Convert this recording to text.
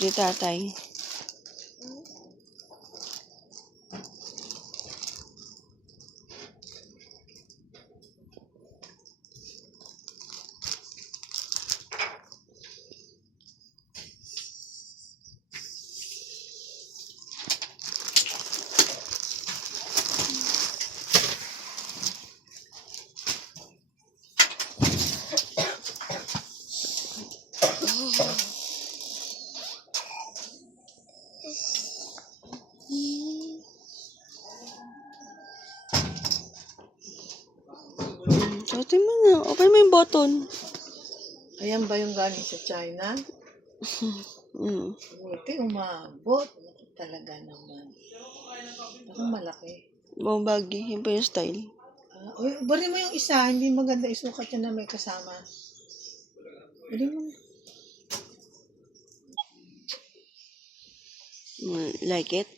Di tatay. Suotin mo na. Open mo yung button. Ayan ba yung galing sa China? Buti umabot. Talaga naman. Parang malaki. Baggy. Yun pa yung style. Bari mo yung isa. Hindi maganda isukat yan na may kasama. Bari mo. Like it?